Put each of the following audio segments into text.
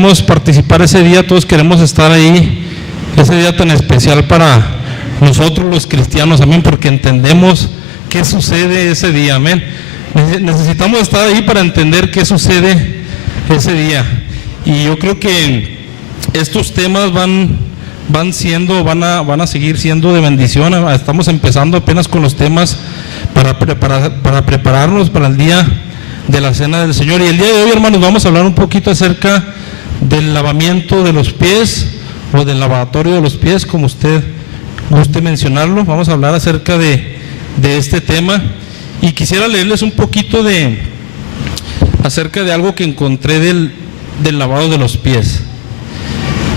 Queremos participar ese día, todos queremos estar ahí, ese día tan especial para nosotros los cristianos, amén, porque entendemos qué sucede ese día, amén. Necesitamos estar ahí para entender qué sucede ese día. Y yo creo que estos temas van a seguir siendo de bendición. Estamos empezando apenas con los temas para prepararnos para el día de la Cena del Señor. Y el día de hoy, hermanos, vamos a hablar un poquito acerca del lavamiento de los pies o del lavatorio de los pies, como usted guste mencionarlo. Vamos a hablar acerca de este tema, y quisiera leerles un poquito acerca de algo que encontré del lavado de los pies.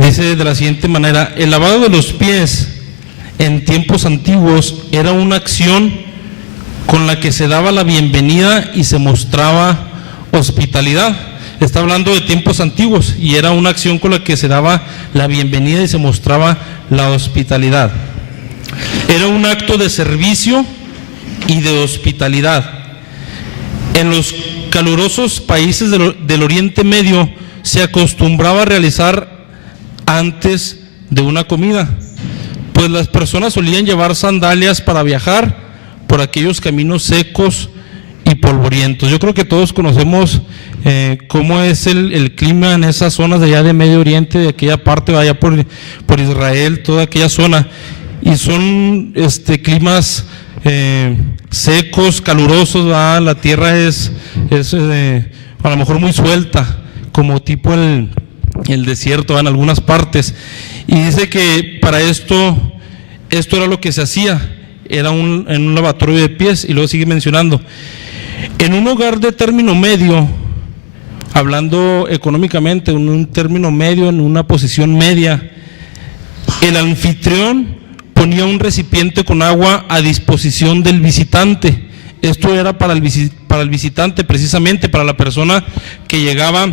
Dice de la siguiente manera: el lavado de los pies en tiempos antiguos era una acción con la que se daba la bienvenida y se mostraba hospitalidad. Está hablando de tiempos antiguos y era una acción con la que se daba la bienvenida y se mostraba la hospitalidad. Era un acto de servicio y de hospitalidad. En los calurosos países del Oriente Medio se acostumbraba a realizar antes de una comida, pues las personas solían llevar sandalias para viajar por aquellos caminos secos y polvorientos. Yo creo que todos conocemos cómo es el clima en esas zonas de allá de Medio Oriente, de aquella parte, allá por Israel, toda aquella zona, y son climas secos, calurosos, ¿verdad? La tierra es a lo mejor muy suelta, como tipo el desierto, ¿verdad? En algunas partes. Y dice que para esto era lo que se hacía, era en un lavatorio de pies. Y luego sigue mencionando: en un hogar de término medio, hablando económicamente, en un término medio, en una posición media, el anfitrión ponía un recipiente con agua a disposición del visitante. Esto era para el visitante, precisamente para la persona que llegaba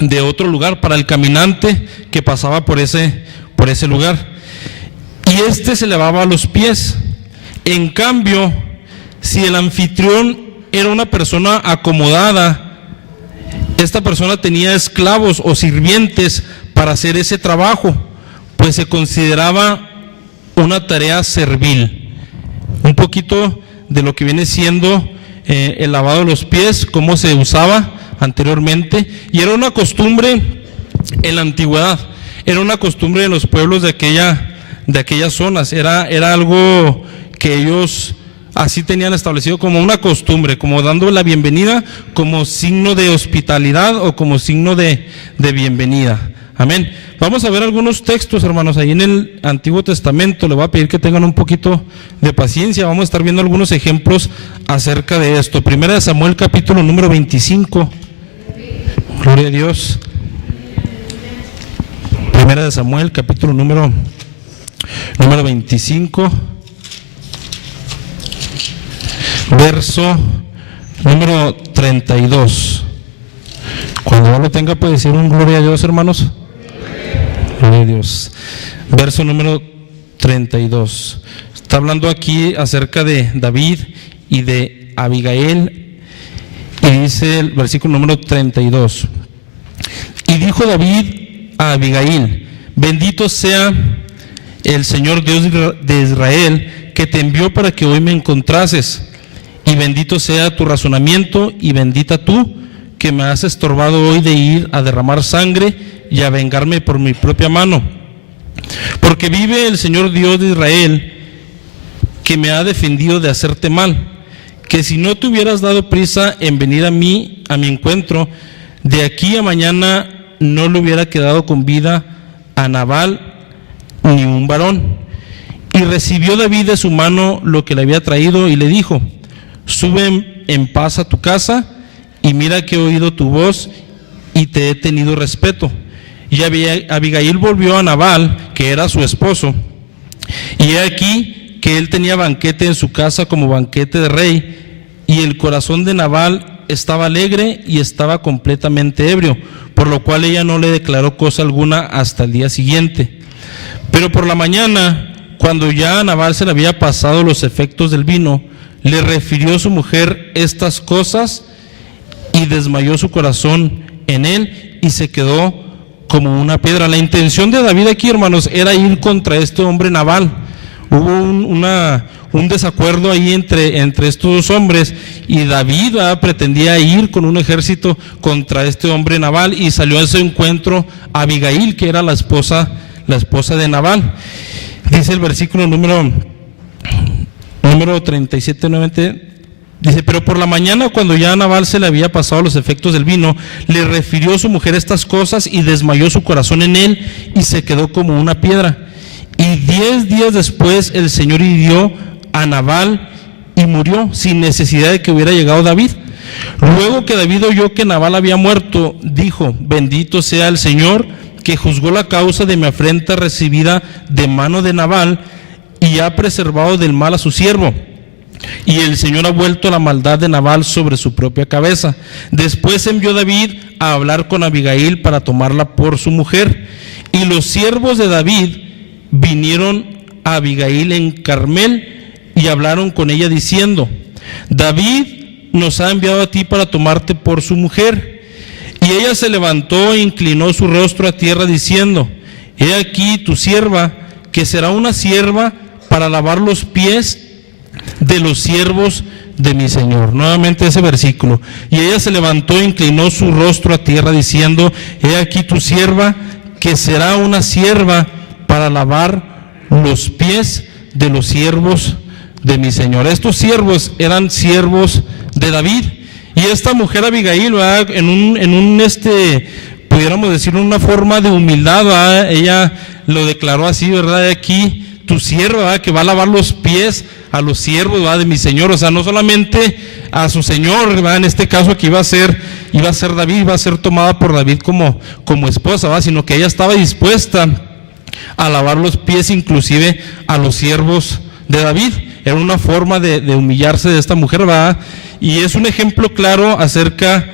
de otro lugar, para el caminante que pasaba por ese lugar. Y se lavaba los pies. En cambio, si el anfitrión era una persona acomodada, esta persona tenía esclavos o sirvientes para hacer ese trabajo, pues se consideraba una tarea servil. Un poquito de lo que viene siendo el lavado de los pies, cómo se usaba anteriormente, y era una costumbre en la antigüedad, era una costumbre de los pueblos de aquellas zonas, era algo que ellos así tenían establecido como una costumbre, como dando la bienvenida, como signo de hospitalidad o como signo de bienvenida. Amén. Vamos a ver algunos textos, hermanos, ahí en el Antiguo Testamento. Le voy a pedir que tengan un poquito de paciencia. Vamos a estar viendo algunos ejemplos acerca de esto. Primera de Samuel, capítulo número 25. Gloria a Dios. Primera de Samuel, capítulo número 25. Verso número 32. Cuando uno lo tenga, puede decir un gloria a Dios, hermanos. Gloria a Dios. Verso número 32. Está hablando aquí acerca de David y de Abigail. Y dice el versículo número 32. Y dijo David a Abigail: bendito sea el Señor Dios de Israel, que te envió para que hoy me encontrases. Y bendito sea tu razonamiento, y bendita tú, que me has estorbado hoy de ir a derramar sangre y a vengarme por mi propia mano. Porque vive el Señor Dios de Israel, que me ha defendido de hacerte mal, que si no te hubieras dado prisa en venir a mi encuentro, de aquí a mañana no le hubiera quedado con vida a Nabal ni un varón. Y recibió David de su mano lo que le había traído y le dijo: sube en paz a tu casa, y mira que he oído tu voz y te he tenido respeto. Y Abigail volvió a Nabal, que era su esposo, y he aquí que él tenía banquete en su casa como banquete de rey, y el corazón de Nabal estaba alegre y estaba completamente ebrio, por lo cual ella no le declaró cosa alguna hasta el día siguiente. Pero por la mañana, cuando ya a Nabal se le había pasado los efectos del vino, le refirió su mujer estas cosas y desmayó su corazón en él y se quedó como una piedra. La intención de David aquí, hermanos, era ir contra este hombre Nabal. Hubo un desacuerdo ahí entre estos dos hombres, y David pretendía ir con un ejército contra este hombre Nabal, y salió a ese encuentro Abigail, que era la esposa de Nabal. Dice el versículo número 37, nuevamente. Dice: pero por la mañana, cuando ya a Nabal se le había pasado los efectos del vino, le refirió a su mujer estas cosas, y desmayó su corazón en él, y se quedó como una piedra. Y 10 días después el Señor hirió a Nabal y murió, sin necesidad de que hubiera llegado David. Luego que David oyó que Nabal había muerto, dijo: bendito sea el Señor, que juzgó la causa de mi afrenta recibida de mano de Nabal, y ha preservado del mal a su siervo. Y el Señor ha vuelto la maldad de Nabal sobre su propia cabeza. Después envió David a hablar con Abigail para tomarla por su mujer. Y los siervos de David vinieron a Abigail en Carmel y hablaron con ella diciendo: David nos ha enviado a ti para tomarte por su mujer. Y ella se levantó e inclinó su rostro a tierra diciendo: he aquí tu sierva, que será una sierva para lavar los pies de los siervos de mi Señor. Nuevamente ese versículo. Y ella se levantó e inclinó su rostro a tierra diciendo: he aquí tu sierva, que será una sierva para lavar los pies de los siervos de mi Señor. Estos siervos eran siervos de David. Y esta mujer Abigail, ¿verdad?, pudiéramos decir, una forma de humildad, ¿verdad?, ella lo declaró así, ¿verdad? Aquí tu sierva, ¿verdad?, que va a lavar los pies a los siervos, ¿verdad?, de mi Señor. O sea, no solamente a su Señor, ¿verdad?, en este caso aquí iba a ser David, iba a ser tomada por David como esposa, ¿verdad?, sino que ella estaba dispuesta a lavar los pies inclusive a los siervos de David. Era una forma de humillarse de esta mujer, ¿verdad? Y es un ejemplo claro acerca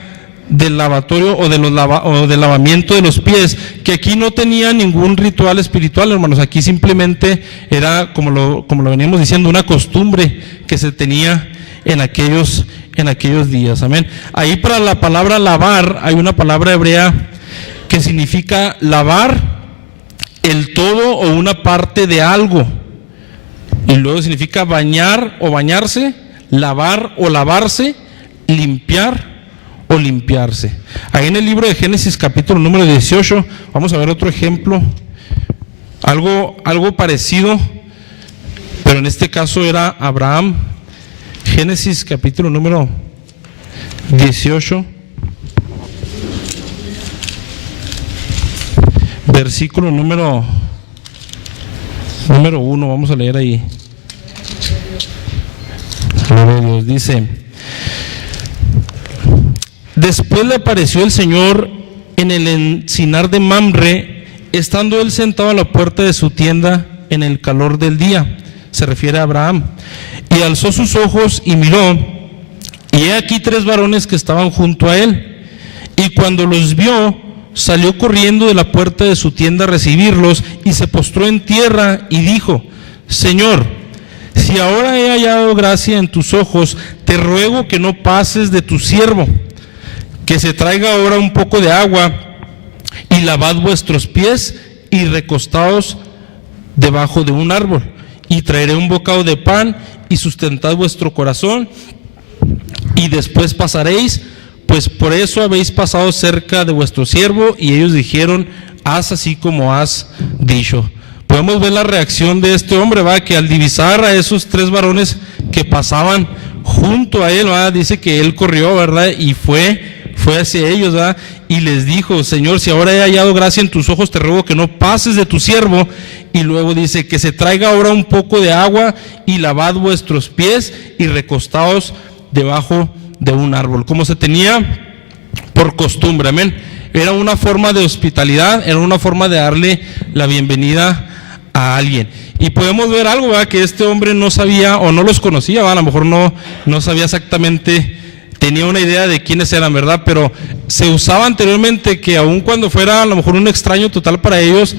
del lavatorio o del lavamiento de los pies, que aquí no tenía ningún ritual espiritual, hermanos. Aquí simplemente era, como lo veníamos diciendo, una costumbre que se tenía en aquellos días. Amén. Ahí, para la palabra lavar, hay una palabra hebrea que significa lavar el todo o una parte de algo, y luego significa bañar o bañarse, lavar o lavarse, limpiar o limpiarse. Ahí en el libro de Génesis, capítulo número 18, vamos a ver otro ejemplo, algo parecido, pero en este caso era Abraham. Génesis, capítulo número 18, versículo número 1, vamos a leer ahí. Gloria a Dios. Dice: después le apareció el Señor en el encinar de Mamre, estando él sentado a la puerta de su tienda en el calor del día. Se refiere a Abraham. Y alzó sus ojos y miró, y he aquí 3 varones que estaban junto a él. Y cuando los vio, salió corriendo de la puerta de su tienda a recibirlos, y se postró en tierra y dijo: Señor, si ahora he hallado gracia en tus ojos, te ruego que no pases de tu siervo, que se traiga ahora un poco de agua, y lavad vuestros pies, y recostaos debajo de un árbol, y traeré un bocado de pan, y sustentad vuestro corazón, y después pasaréis, pues por eso habéis pasado cerca de vuestro siervo. Y ellos dijeron: haz así como has dicho. Podemos ver la reacción de este hombre, ¿va?, que al divisar a esos 3 varones que pasaban junto a él, ¿va?, dice que él corrió, ¿verdad?, y fue hacia ellos, ¿va?, y les dijo: Señor, si ahora he hallado gracia en tus ojos, te ruego que no pases de tu siervo. Y luego dice: que se traiga ahora un poco de agua, y lavad vuestros pies, y recostaos debajo de un árbol, como se tenía por costumbre. Amén. Era una forma de hospitalidad, era una forma de darle la bienvenida a alguien. Y podemos ver algo, ¿verdad?, que este hombre no sabía o no los conocía, ¿verdad? A lo mejor no sabía exactamente, tenía una idea de quiénes eran, ¿verdad? Pero se usaba anteriormente que aun cuando fuera a lo mejor un extraño total para ellos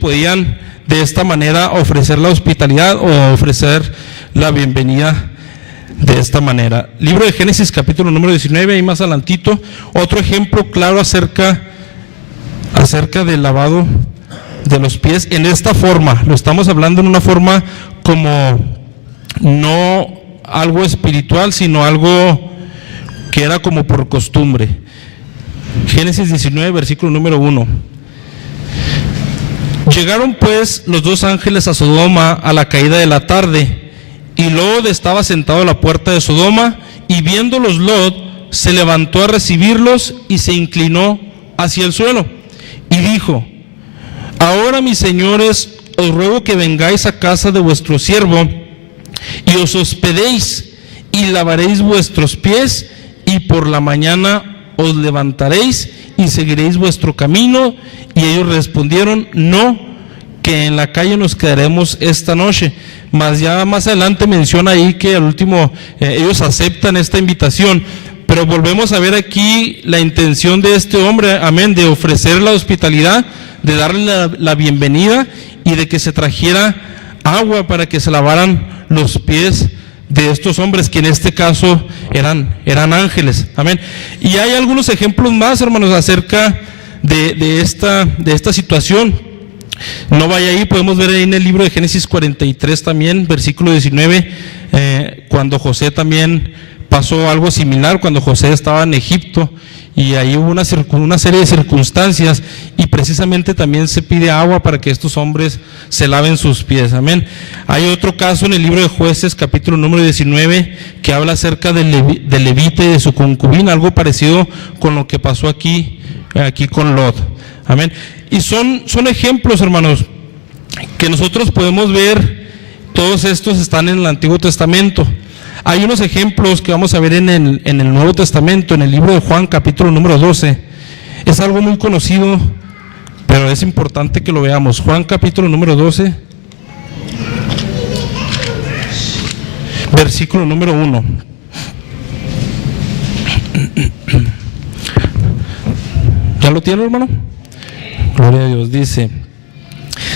podían de esta manera ofrecer la hospitalidad o ofrecer la bienvenida de esta manera. Libro de Génesis, capítulo número 19, ahí más adelantito, otro ejemplo claro acerca acerca del lavado de los pies en esta forma. Lo estamos hablando en una forma como no algo espiritual, sino algo que era como por costumbre. Génesis 19, versículo número 1. Llegaron pues los dos ángeles a Sodoma a la caída de la tarde, y Lot estaba sentado a la puerta de Sodoma, y viéndolos Lot se levantó a recibirlos y se inclinó hacia el suelo y dijo: ahora, mis señores, os ruego que vengáis a casa de vuestro siervo y os hospedéis y lavaréis vuestros pies, y por la mañana os levantaréis y seguiréis vuestro camino. Y ellos respondieron: no, que en la calle nos quedaremos esta noche. Mas ya más adelante menciona ahí que al último ellos aceptan esta invitación. Pero volvemos a ver aquí la intención de este hombre, amén, de ofrecer la hospitalidad, de darle la bienvenida y de que se trajera agua para que se lavaran los pies de estos hombres, que en este caso eran ángeles, amén. Y hay algunos ejemplos más, hermanos, acerca de esta situación. No vaya ahí, podemos ver ahí en el libro de Génesis 43 también, versículo 19, cuando José también pasó algo similar, cuando José estaba en Egipto, y ahí hubo una serie de circunstancias, y precisamente también se pide agua para que estos hombres se laven sus pies, amén. Hay otro caso en el libro de Jueces, capítulo número 19, que habla acerca del levita y de su concubina, algo parecido con lo que pasó aquí con Lot, amén. Y son ejemplos, hermanos, que nosotros podemos ver. Todos estos están en el Antiguo Testamento. Hay unos ejemplos que vamos a ver en el Nuevo Testamento, en el libro de Juan, capítulo número 12. Es algo muy conocido, pero es importante que lo veamos. Juan, capítulo número 12, versículo número 1. ¿Ya lo tiene, hermano? Gloria a Dios. Dice: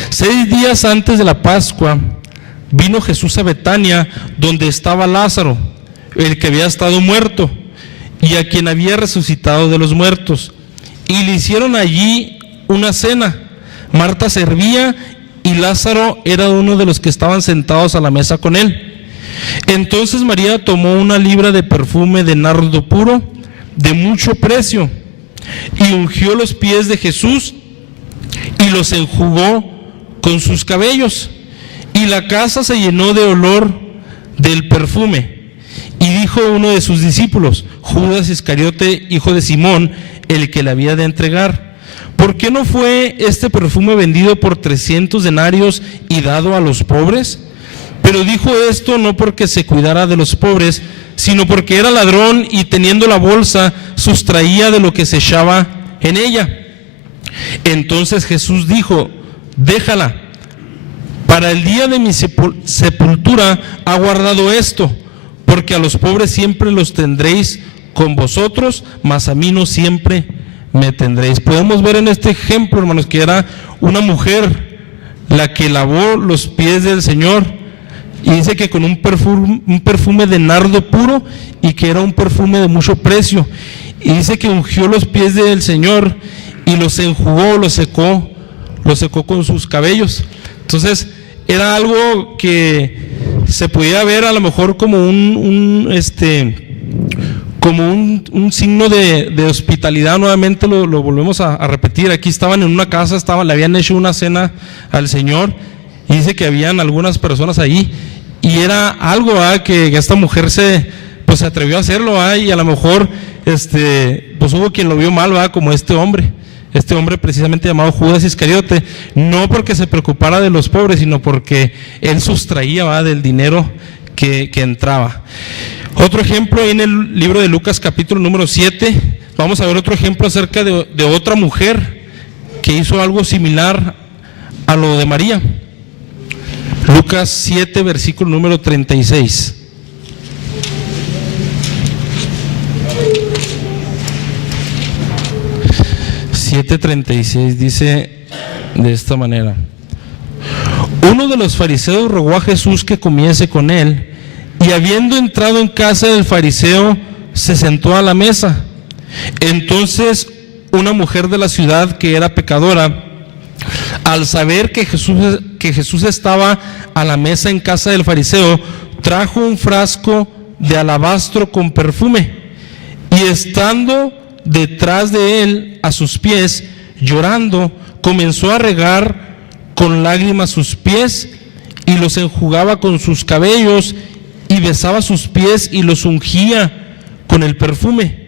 6 días antes de la Pascua vino Jesús a Betania, donde estaba Lázaro, el que había estado muerto, y a quien había resucitado de los muertos. Y le hicieron allí una cena. Marta servía y Lázaro era uno de los que estaban sentados a la mesa con él. Entonces María tomó una libra de perfume de nardo puro, de mucho precio, y ungió los pies de Jesús y los enjugó con sus cabellos. Y la casa se llenó de olor del perfume. Y dijo uno de sus discípulos, Judas Iscariote, hijo de Simón, el que le había de entregar: ¿por qué no fue este perfume vendido por 300 denarios y dado a los pobres? Pero dijo esto no porque se cuidara de los pobres, sino porque era ladrón, y teniendo la bolsa sustraía de lo que se echaba en ella. Entonces Jesús dijo: déjala, para el día de mi sepultura ha guardado esto, porque a los pobres siempre los tendréis con vosotros, mas a mí no siempre me tendréis. Podemos ver en este ejemplo, hermanos, que era una mujer la que lavó los pies del Señor, y dice que con un perfume de nardo puro, y que era un perfume de mucho precio, y dice que ungió los pies del Señor y los enjugó, los secó con sus cabellos. Entonces era algo que se podía ver a lo mejor como un signo de hospitalidad. Nuevamente lo volvemos a repetir. Aquí estaban en una casa, le habían hecho una cena al Señor, y dice que habían algunas personas ahí, y era algo que esta mujer se atrevió a hacerlo, y a lo mejor pues hubo quien lo vio mal, como este hombre precisamente llamado Judas Iscariote, no porque se preocupara de los pobres, sino porque él sustraía del dinero que entraba. Otro ejemplo en el libro de Lucas, capítulo número 7, vamos a ver otro ejemplo acerca de otra mujer que hizo algo similar a lo de María. Lucas 7, versículo número 36. Dice de esta manera: uno de los fariseos rogó a Jesús que comiese con él, y habiendo entrado en casa del fariseo, se sentó a la mesa. Entonces una mujer de la ciudad que era pecadora, al saber que Jesús estaba a la mesa en casa del fariseo, trajo un frasco de alabastro con perfume, y estando detrás de él a sus pies, llorando, comenzó a regar con lágrimas sus pies y los enjugaba con sus cabellos, y besaba sus pies y los ungía con el perfume.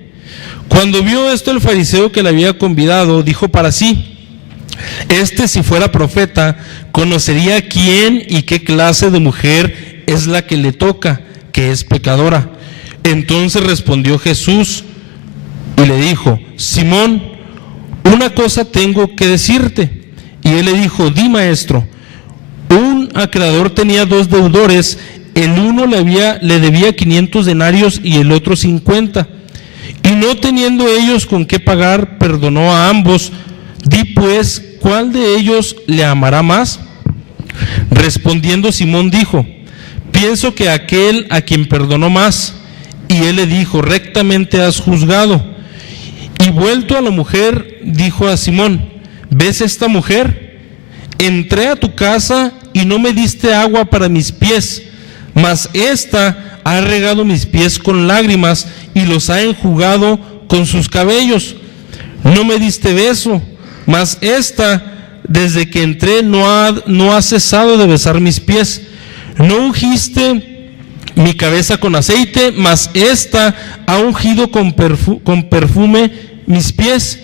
Cuando vio esto el fariseo que le había convidado, dijo para sí: si fuera profeta, conocería quién y qué clase de mujer es la que le toca, que es pecadora. Entonces respondió Jesús y le dijo: Simón, una cosa tengo que decirte. Y él le dijo: di, maestro. Un acreedor tenía 2 deudores, el uno le debía 500 denarios y el otro 50. Y no teniendo ellos con qué pagar, perdonó a ambos. Di pues, ¿cuál de ellos le amará más? Respondiendo Simón dijo: pienso que aquel a quien perdonó más. Y él le dijo: rectamente has juzgado. Y vuelto a la mujer, dijo a Simón: ¿ves esta mujer? Entré a tu casa y no me diste agua para mis pies, mas esta ha regado mis pies con lágrimas y los ha enjugado con sus cabellos. No me diste beso, mas esta, desde que entré, no ha cesado de besar mis pies. No ungiste mi cabeza con aceite, mas esta ha ungido con perfume mis pies.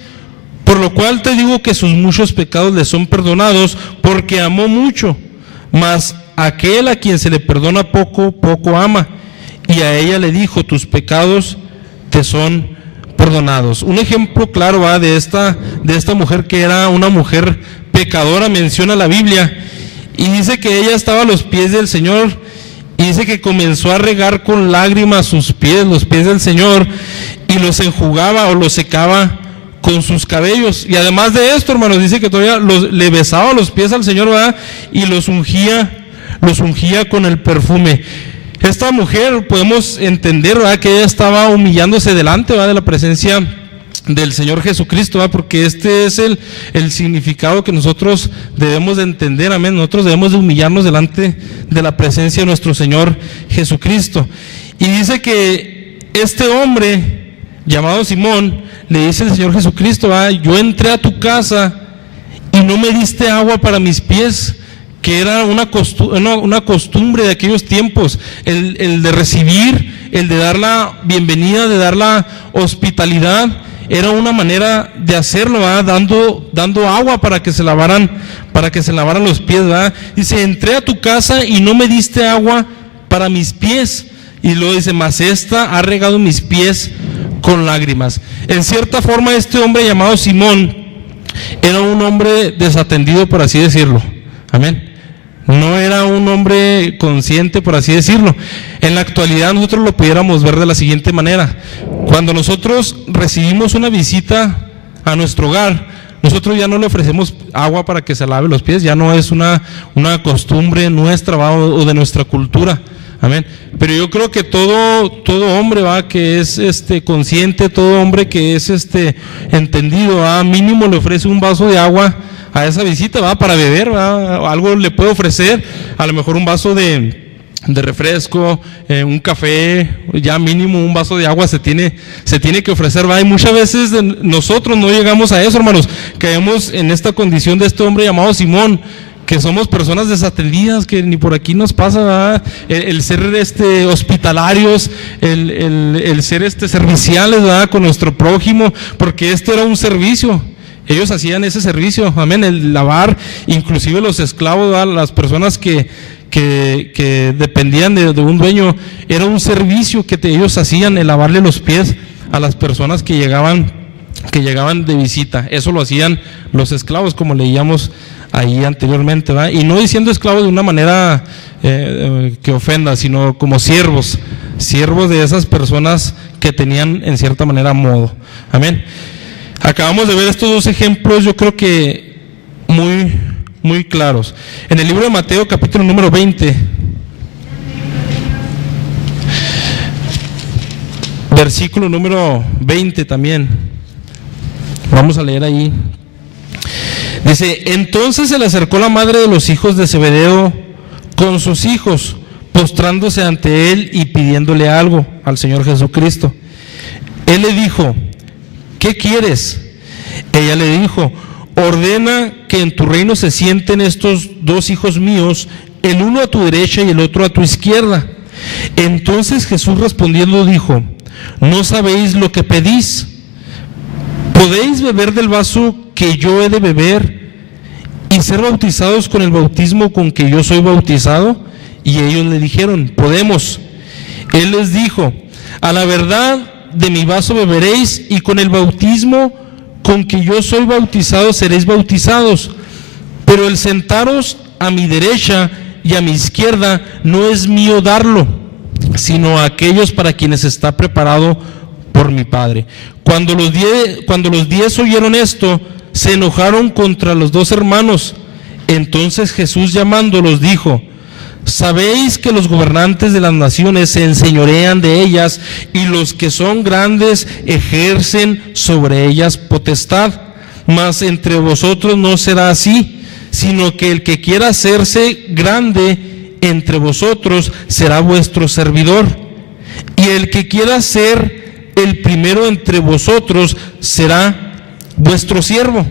Por lo cual te digo que sus muchos pecados le son perdonados, porque amó mucho. Mas aquel a quien se le perdona poco, poco ama. Y a ella le dijo: tus pecados te son perdonados. Un ejemplo claro de esta mujer, que era una mujer pecadora, menciona la Biblia, y dice que ella estaba a los pies del Señor, y dice que comenzó a regar con lágrimas sus pies, los pies del Señor, y los enjugaba o los secaba con sus cabellos. Y además de esto, hermanos, dice que todavía le besaba los pies al Señor, ¿verdad? Y los ungía con el perfume. Esta mujer, podemos entender, ¿verdad?, que ella estaba humillándose delante, ¿verdad?, de la presencia del Señor Jesucristo, ¿verdad?, porque este es el significado que nosotros debemos de entender, amén. Nosotros debemos de humillarnos delante de la presencia de nuestro Señor Jesucristo. Y dice que este hombre llamado Simón, le dice el Señor Jesucristo: yo entré a tu casa y no me diste agua para mis pies, que era una costumbre de aquellos tiempos, el de recibir, el de dar la bienvenida, de dar la hospitalidad, era una manera de hacerlo, dando agua para que se lavaran los pies, ¿verdad? Dice: entré a tu casa y no me diste agua para mis pies. Y luego dice: mas esta ha regado mis pies con lágrimas. En cierta forma, este hombre llamado Simón era un hombre desatendido, por así decirlo, amén. No era un hombre consciente, por así decirlo. En la actualidad nosotros lo pudiéramos ver de la siguiente manera: cuando nosotros recibimos una visita a nuestro hogar, nosotros ya no le ofrecemos agua para que se lave los pies, ya no es una costumbre nuestra o de nuestra cultura. Amén. Pero yo creo que todo hombre que es consciente, todo hombre que es entendido, mínimo le ofrece un vaso de agua a esa visita, para beber, algo le puede ofrecer, a lo mejor un vaso de refresco, un café, ya mínimo un vaso de agua se tiene que ofrecer, y muchas veces nosotros no llegamos a eso, hermanos. Caemos en esta condición de este hombre llamado Simón, que somos personas desatendidas, que ni por aquí nos pasa, ¿verdad? El ser hospitalarios, el ser serviciales, ¿verdad?, con nuestro prójimo, porque era un servicio. Ellos hacían ese servicio, amén, el lavar, inclusive los esclavos, ¿verdad?, las personas que dependían de un dueño, era un servicio que ellos hacían, el lavarle los pies a las personas que llegaban de visita. Eso lo hacían los esclavos, como leíamos ahí anteriormente, ¿verdad? Y no diciendo esclavos de una manera que ofenda, sino como siervos de esas personas que tenían en cierta manera modo. Amén. Acabamos de ver estos 2 ejemplos, yo creo que muy, muy claros. En el libro de Mateo, capítulo número 20, versículo número 20 también. Vamos a leer ahí. Dice: entonces se le acercó la madre de los hijos de Zebedeo con sus hijos, postrándose ante él y pidiéndole algo al Señor Jesucristo. Él le dijo: ¿qué quieres? Ella le dijo: ordena que en tu reino se sienten estos dos hijos míos, el uno a tu derecha y el otro a tu izquierda. Entonces Jesús respondiendo dijo: no sabéis lo que pedís. ¿Podéis beber del vaso que yo he de beber y ser bautizados con el bautismo con que yo soy bautizado? Y ellos le dijeron: podemos. Él les dijo: a la verdad de mi vaso beberéis, y con el bautismo con que yo soy bautizado seréis bautizados. Pero el sentaros a mi derecha y a mi izquierda no es mío darlo, sino a aquellos para quienes está preparado por mi Padre. Cuando los 10 oyeron esto, se enojaron contra los dos hermanos. Entonces Jesús, llamándolos, dijo: sabéis que los gobernantes de las naciones se enseñorean de ellas, y los que son grandes ejercen sobre ellas potestad. Mas entre vosotros no será así, sino que el que quiera hacerse grande entre vosotros será vuestro servidor, y el que quiera ser el primero entre vosotros será vuestro siervo.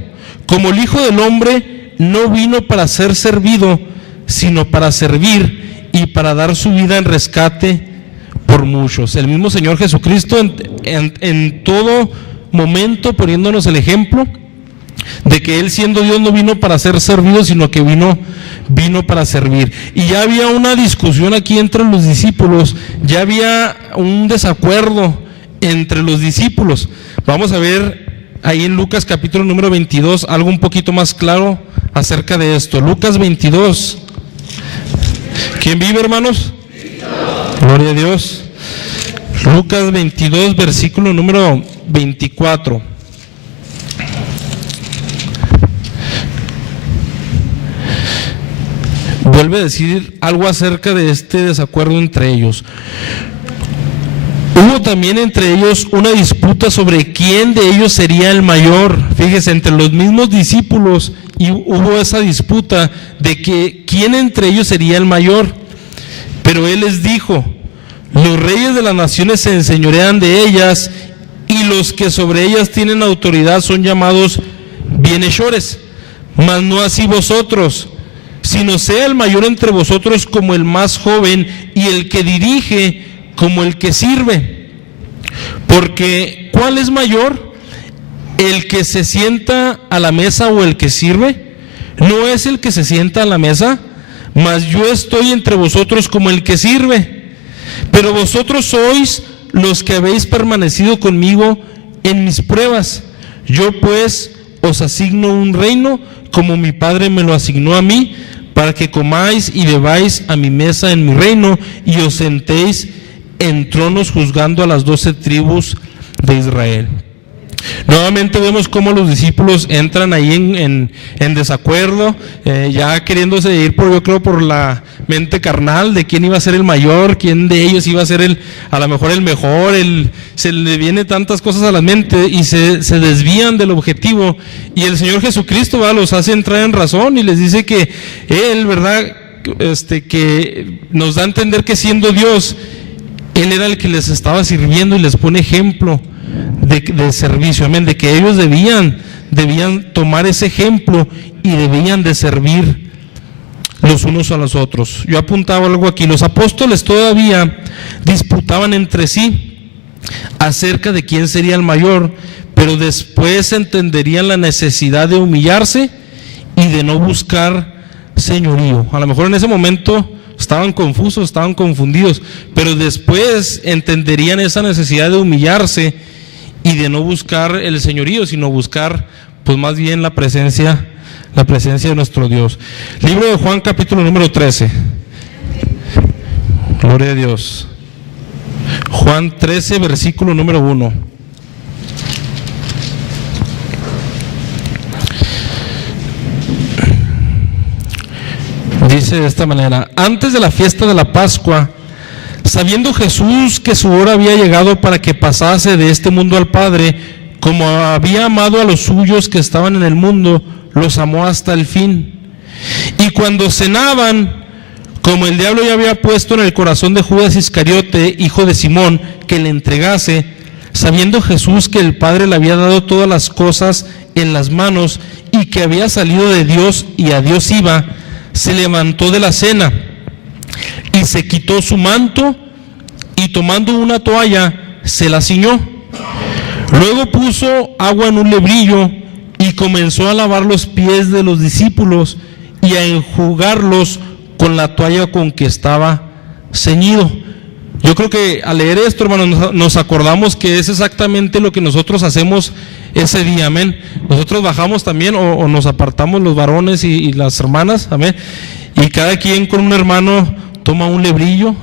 Como el Hijo del Hombre no vino para ser servido, sino para servir y para dar su vida en rescate por muchos. El mismo Señor Jesucristo en todo momento poniéndonos el ejemplo de que Él, siendo Dios, no vino para ser servido, sino que vino para servir. Y ya había una discusión aquí entre los discípulos, ya había un desacuerdo entre los discípulos. Vamos a ver ahí en Lucas capítulo número 22 algo un poquito más claro acerca de esto. Lucas 22. ¿Quién vive, hermanos? Gloria a Dios. Lucas 22, versículo número 24. Vuelve a decir algo acerca de este desacuerdo entre ellos. Hubo también entre ellos una disputa sobre quién de ellos sería el mayor. Fíjese, entre los mismos discípulos y hubo esa disputa de que quién entre ellos sería el mayor. Pero Él les dijo: los reyes de las naciones se enseñorean de ellas, y los que sobre ellas tienen autoridad son llamados bienhechores. Mas no así vosotros, sino sea el mayor entre vosotros como el más joven, y el que dirige como el que sirve. Porque ¿cuál es mayor? ¿El que se sienta a la mesa o el que sirve? ¿No es el que se sienta a la mesa? Mas yo estoy entre vosotros como el que sirve. Pero vosotros sois los que habéis permanecido conmigo en mis pruebas. Yo pues os asigno un reino, como mi Padre me lo asignó a mí, para que comáis y bebáis a mi mesa en mi reino, y os sentéis en tronos juzgando a las 12 tribus de Israel. Nuevamente vemos cómo los discípulos entran ahí en desacuerdo, ya queriéndose ir por la mente carnal de quién iba a ser el mayor, quién de ellos iba a ser a lo mejor el mejor. Se le vienen tantas cosas a la mente y se desvían del objetivo, y el Señor Jesucristo los hace entrar en razón y les dice que Él, ¿verdad? Que nos da a entender que siendo Dios, Él era el que les estaba sirviendo y les pone ejemplo de servicio, amén, de que ellos debían tomar ese ejemplo y debían de servir los unos a los otros. Yo apuntaba algo aquí: los apóstoles todavía disputaban entre sí acerca de quién sería el mayor, pero después entenderían la necesidad de humillarse y de no buscar señorío. A lo mejor en ese momento estaban confusos, estaban confundidos, pero después entenderían esa necesidad de humillarse y de no buscar el señorío, sino buscar pues más bien la presencia de nuestro Dios. Libro de Juan capítulo número 13. Gloria a Dios. Juan 13, versículo número 1. Dice de esta manera: antes de la fiesta de la Pascua, sabiendo Jesús que su hora había llegado para que pasase de este mundo al Padre, como había amado a los suyos que estaban en el mundo, los amó hasta el fin. Y cuando cenaban, como el diablo ya había puesto en el corazón de Judas Iscariote, hijo de Simón, que le entregase, sabiendo Jesús que el Padre le había dado todas las cosas en las manos y que había salido de Dios y a Dios iba, se levantó de la cena y se quitó su manto y tomando una toalla se la ciñó. Luego puso agua en un lebrillo y comenzó a lavar los pies de los discípulos y a enjugarlos con la toalla con que estaba ceñido. Yo creo que al leer esto, hermanos, nos acordamos que es exactamente lo que nosotros hacemos ese día, amén. Nosotros bajamos también o nos apartamos los varones y las hermanas, amén. Y cada quien con un hermano toma un lebrillo,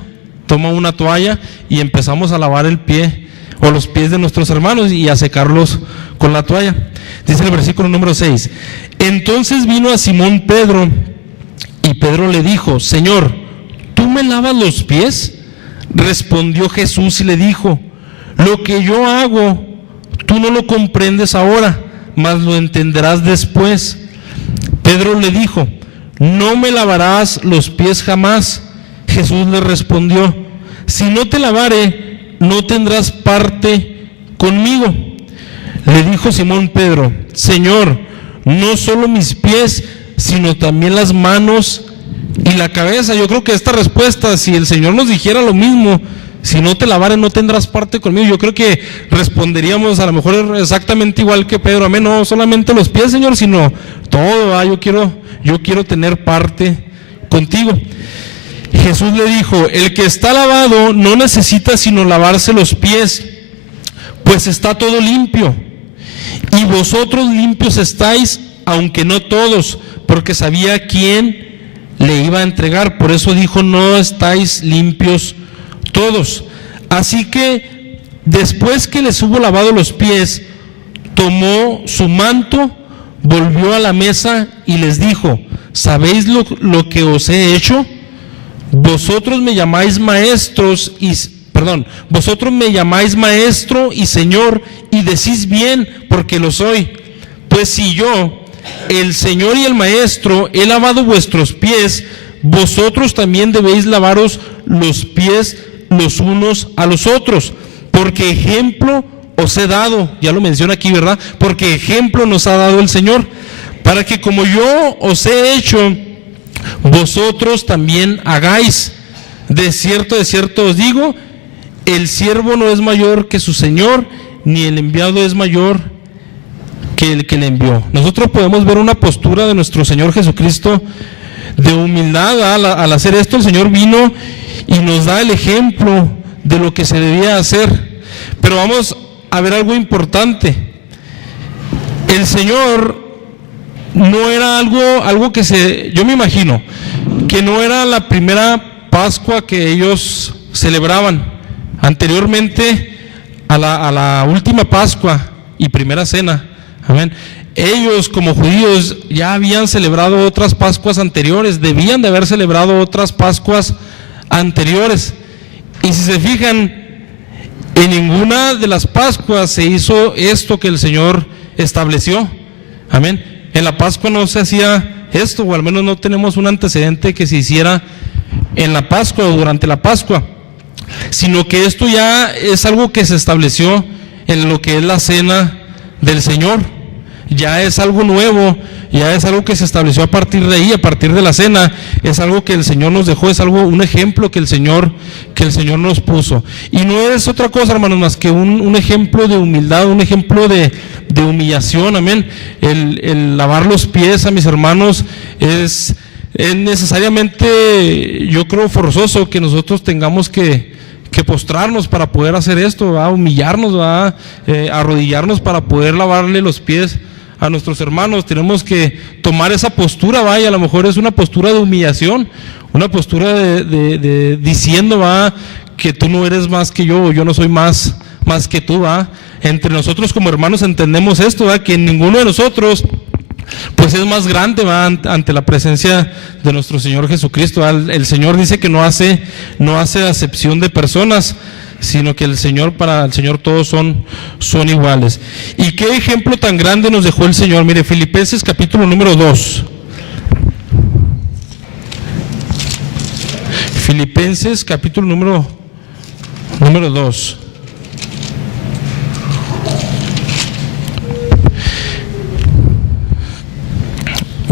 toma una toalla y empezamos a lavar el pie o los pies de nuestros hermanos y a secarlos con la toalla. Dice el versículo número 6. Entonces vino a Simón Pedro y Pedro le dijo: Señor, ¿tú me lavas los pies? Respondió Jesús y le dijo: lo que yo hago, tú no lo comprendes ahora, mas lo entenderás después. Pedro le dijo: no me lavarás los pies jamás. Jesús le respondió: si no te lavare, no tendrás parte conmigo. Le dijo Simón Pedro: Señor, no solo mis pies, sino también las manos y la cabeza. Yo creo que esta respuesta, si el Señor nos dijera lo mismo, si no te lavare no tendrás parte conmigo, yo creo que responderíamos a lo mejor exactamente igual que Pedro: amén, no solamente los pies, Señor, sino todo, yo quiero tener parte contigo. Jesús le dijo: el que está lavado no necesita sino lavarse los pies, pues está todo limpio, y vosotros limpios estáis, aunque no todos, porque sabía quién le iba a entregar. Por eso dijo: no estáis limpios todos. Así que después que les hubo lavado los pies, tomó su manto, volvió a la mesa y les dijo: ¿sabéis lo que os he hecho? Vosotros me llamáis maestro y Señor, y decís bien, porque lo soy. Pues si yo, el Señor y el Maestro, he lavado vuestros pies, vosotros también debéis lavaros los pies los unos a los otros, porque ejemplo os he dado. Ya lo menciona aquí, ¿verdad? Porque ejemplo nos ha dado el Señor, para que como yo os he hecho, vosotros también hagáis. De cierto os digo, el siervo no es mayor que su Señor, ni el enviado es mayor que el que le envió. Nosotros podemos ver una postura de nuestro Señor Jesucristo de humildad. Al hacer esto, el Señor vino y nos da el ejemplo de lo que se debía hacer. Pero vamos a ver algo importante. El Señor no era algo que yo me imagino que no era la primera Pascua que ellos celebraban. Anteriormente a la última Pascua y primera cena, amén, ellos como judíos ya habían celebrado otras Pascuas anteriores, debían de haber celebrado otras Pascuas anteriores. Y si se fijan, en ninguna de las Pascuas se hizo esto que el Señor estableció, amén. En la Pascua no se hacía esto, o al menos no tenemos un antecedente que se hiciera en la Pascua o durante la Pascua, sino que esto ya es algo que se estableció en lo que es la cena del Señor. Ya es algo nuevo, ya es algo que se estableció a partir de ahí, a partir de la cena. Es algo que el Señor nos dejó, es un ejemplo que el Señor nos puso. Y no es otra cosa, hermanos, más que un ejemplo de humildad, un ejemplo de humillación, amén. El lavar los pies a mis hermanos es necesariamente, yo creo, forzoso que nosotros tengamos que postrarnos para poder hacer esto, humillarnos, arrodillarnos para poder lavarle los pies a nuestros hermanos. Tenemos que tomar esa postura, y a lo mejor es una postura de humillación, una postura de diciendo, que tú no eres más que yo, o yo no soy más que tú, Entre nosotros como hermanos entendemos esto, que ninguno de nosotros pues es más grande ante la presencia de nuestro Señor Jesucristo. El Señor dice que no hace acepción de personas, sino que para el Señor todos son iguales. ¿Y qué ejemplo tan grande nos dejó el Señor? Mire, Filipenses capítulo número 2. Filipenses capítulo número 2.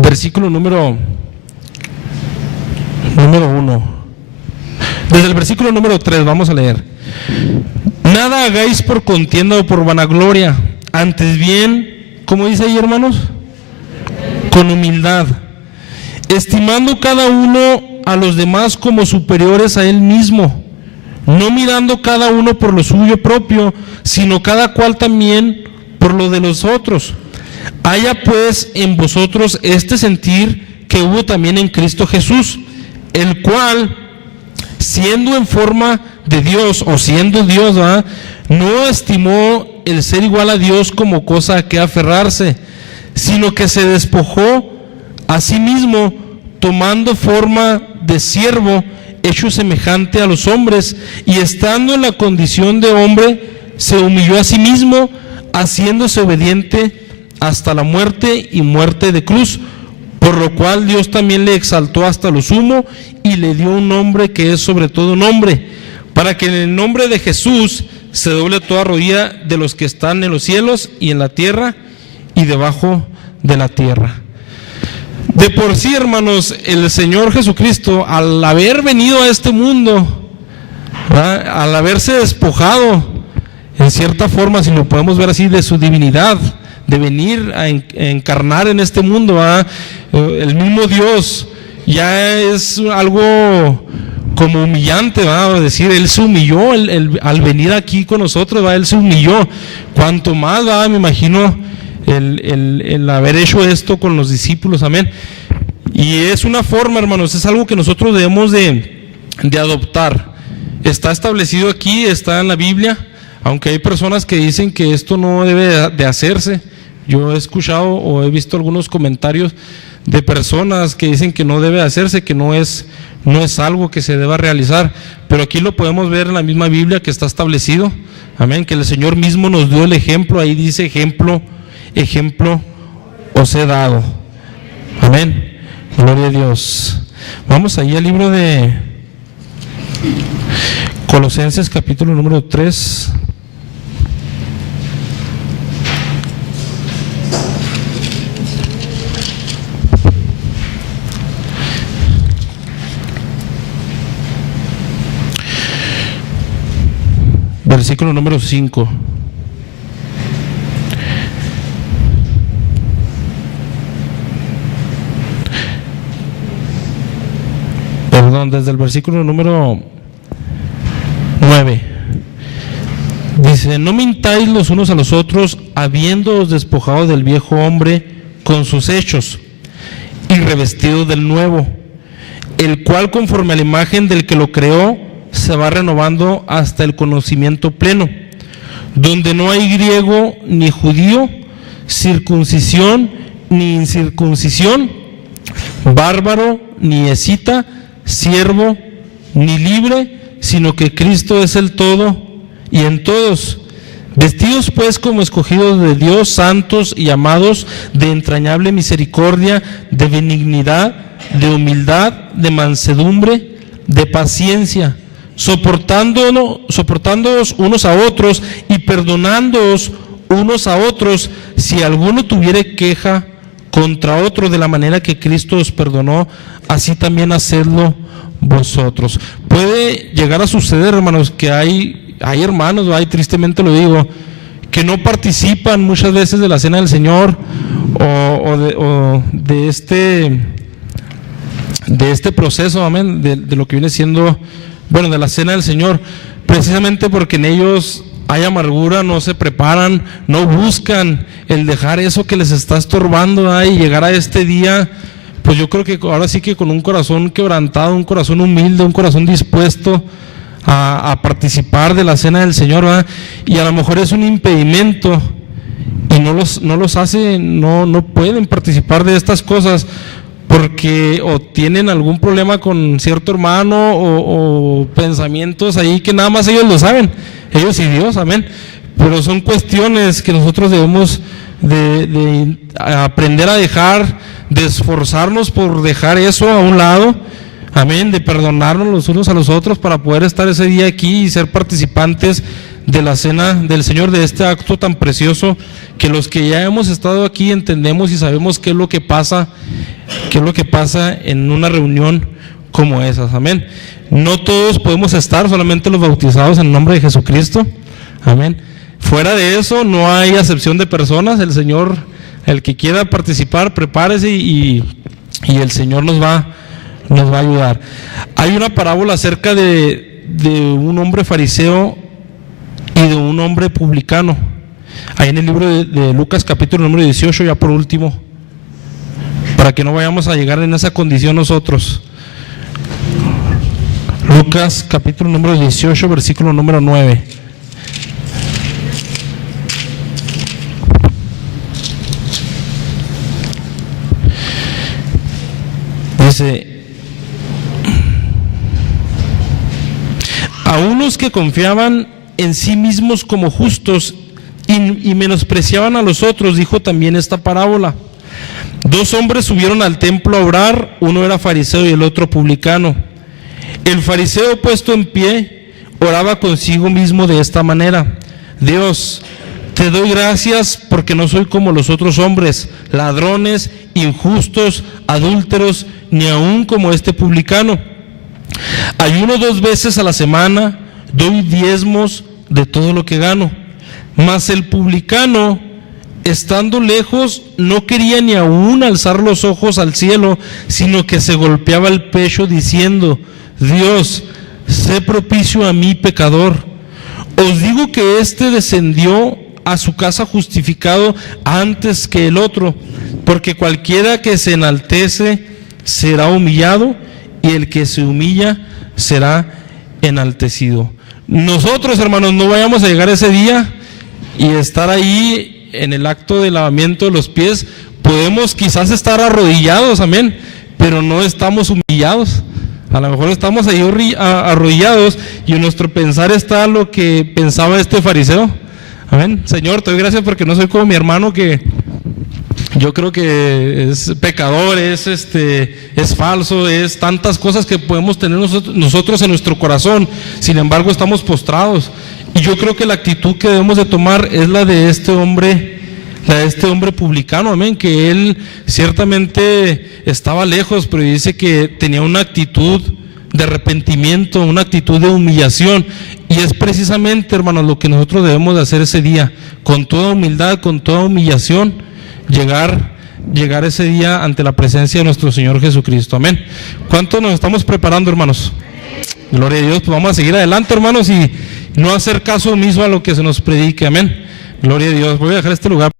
Versículo número 1. Desde el versículo número 3 vamos a leer. Nada hagáis por contienda o por vanagloria, antes bien, ¿cómo dice ahí, hermanos? Con humildad, estimando cada uno a los demás como superiores a él mismo, no mirando cada uno por lo suyo propio, sino cada cual también por lo de los otros. Haya pues en vosotros este sentir que hubo también en Cristo Jesús, el cual, siendo en forma de Dios, o siendo Dios, ¿verdad?, no estimó el ser igual a Dios como cosa a que aferrarse, sino que se despojó a sí mismo, tomando forma de siervo, hecho semejante a los hombres, y estando en la condición de hombre, se humilló a sí mismo, haciéndose obediente hasta la muerte y muerte de cruz, por lo cual Dios también le exaltó hasta lo sumo y le dio un nombre que es sobre todo nombre, para que en el nombre de Jesús se doble toda rodilla de los que están en los cielos y en la tierra y debajo de la tierra. De por sí, hermanos, el Señor Jesucristo, al haber venido a este mundo, ¿verdad?, al haberse despojado, en cierta forma, si lo podemos ver así, de su divinidad, de venir a encarnar en este mundo, ¿verdad?, el mismo Dios, ya es algo como humillante, ¿verdad?, decir, Él se humilló al venir aquí con nosotros, ¿verdad?, Él se humilló. Cuanto más, ¿verdad?, me imagino el haber hecho esto con los discípulos, amén. Y es una forma, hermanos, es algo que nosotros debemos de adoptar. Está establecido aquí, está en la Biblia, aunque hay personas que dicen que esto no debe de hacerse. Yo he escuchado o he visto algunos comentarios de personas que dicen que no debe hacerse, que no es algo que se deba realizar, pero aquí lo podemos ver en la misma Biblia que está establecido, amén, que el Señor mismo nos dio el ejemplo. Ahí dice ejemplo os he dado, amén, gloria a Dios. Vamos ahí al libro de Colosenses capítulo número 3. Versículo número 5. Perdón, desde el versículo número 9. Dice: no mintáis los unos a los otros, habiéndoos despojado del viejo hombre con sus hechos, y revestido del nuevo, el cual conforme a la imagen del que lo creó, se va renovando hasta el conocimiento pleno, donde no hay griego ni judío, circuncisión ni incircuncisión, bárbaro ni escita, siervo ni libre, sino que Cristo es el todo y en todos. Vestidos pues como escogidos de Dios, santos y amados, de entrañable misericordia, de benignidad, de humildad, de mansedumbre, de paciencia, soportándoos unos a otros y perdonándoos unos a otros, si alguno tuviere queja contra otro, de la manera que Cristo os perdonó, así también hacedlo vosotros. Puede llegar a suceder, hermanos, que hay hermanos, tristemente lo digo, que no participan muchas veces de la cena del Señor o de este proceso, amén, de lo que viene siendo, bueno, de la cena del Señor, precisamente porque en ellos hay amargura, no se preparan, no buscan el dejar eso que les está estorbando, y llegar a este día, pues yo creo que ahora sí que con un corazón quebrantado, un corazón humilde, un corazón dispuesto a participar de la cena del Señor, ¿verdad? Y a lo mejor es un impedimento y no los hace, no pueden participar de estas cosas porque o tienen algún problema con cierto hermano o pensamientos ahí que nada más ellos lo saben, ellos y Dios, amén. Pero son cuestiones que nosotros debemos de aprender a dejar, de esforzarnos por dejar eso a un lado, amén, de perdonarnos los unos a los otros para poder estar ese día aquí y ser participantes de la cena del Señor, de este acto tan precioso que los que ya hemos estado aquí entendemos y sabemos qué es lo que pasa en una reunión como esas, amén. No todos podemos estar, solamente los bautizados en el nombre de Jesucristo, amén. Fuera de eso no hay acepción de personas. El Señor, el que quiera participar, prepárese y el Señor nos va a ayudar. Hay una parábola acerca de un hombre fariseo y de un hombre publicano, ahí en el libro de Lucas capítulo número 18, ya por último, para que no vayamos a llegar en esa condición nosotros. Lucas capítulo número 18, versículo número 9. Dice: a unos que confiaban en sí mismos como justos y menospreciaban a los otros, dijo también esta parábola. 2 hombres subieron al templo a orar, uno era fariseo y el otro publicano. El fariseo, puesto en pie, oraba consigo mismo de esta manera: Dios, te doy gracias porque no soy como los otros hombres, ladrones, injustos, adúlteros, ni aun como este publicano. Ayuno 2 veces a la semana, doy diezmos de todo lo que gano. Mas el publicano, estando lejos, no quería ni aún alzar los ojos al cielo, sino que se golpeaba el pecho diciendo: Dios, sé propicio a mí, pecador. Os digo que éste descendió a su casa justificado antes que el otro, porque cualquiera que se enaltece será humillado, y el que se humilla será enaltecido. Nosotros, hermanos, no vayamos a llegar ese día y estar ahí en el acto de lavamiento de los pies. Podemos quizás estar arrodillados, amén, pero no estamos humillados. A lo mejor estamos ahí arrodillados y en nuestro pensar está lo que pensaba este fariseo. Amén. Señor, te doy gracias porque no soy como mi hermano, que yo creo que es pecador, es falso, es tantas cosas que podemos tener nosotros en nuestro corazón. Sin embargo, estamos postrados. Y yo creo que la actitud que debemos de tomar es la de este hombre publicano, amén, que él ciertamente estaba lejos, pero dice que tenía una actitud de arrepentimiento, una actitud de humillación. Y es precisamente, hermanos, lo que nosotros debemos de hacer ese día, con toda humildad, con toda humillación, llegar ese día ante la presencia de nuestro Señor Jesucristo, amén. ¿Cuánto nos estamos preparando, hermanos? Gloria a Dios. Pues vamos a seguir adelante, hermanos, y no hacer caso omiso a lo que se nos predique, amén. Gloria a Dios. Voy a dejar este lugar.